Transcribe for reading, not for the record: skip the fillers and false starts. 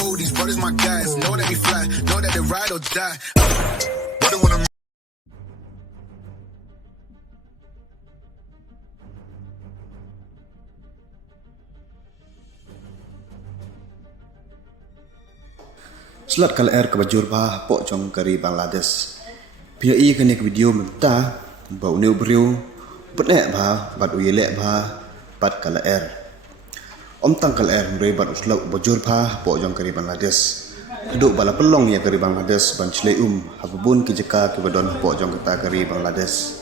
fool, these brothers my guys. Know that we fly, know that they ride or die. What they wanna Slat kal air kebajur bah pok jong kari Bangladesh. Pia i kene ke video menta bau new briew benek bah bat uyelek bah bat kal air. Om tang kal air mrei bat uslak bajur bah pok jong kari Bangladesh. Duduk bala pelong ya kari Bangladesh ban shlei habubun ki jeka ke badon pok jong kata kari Bangladesh.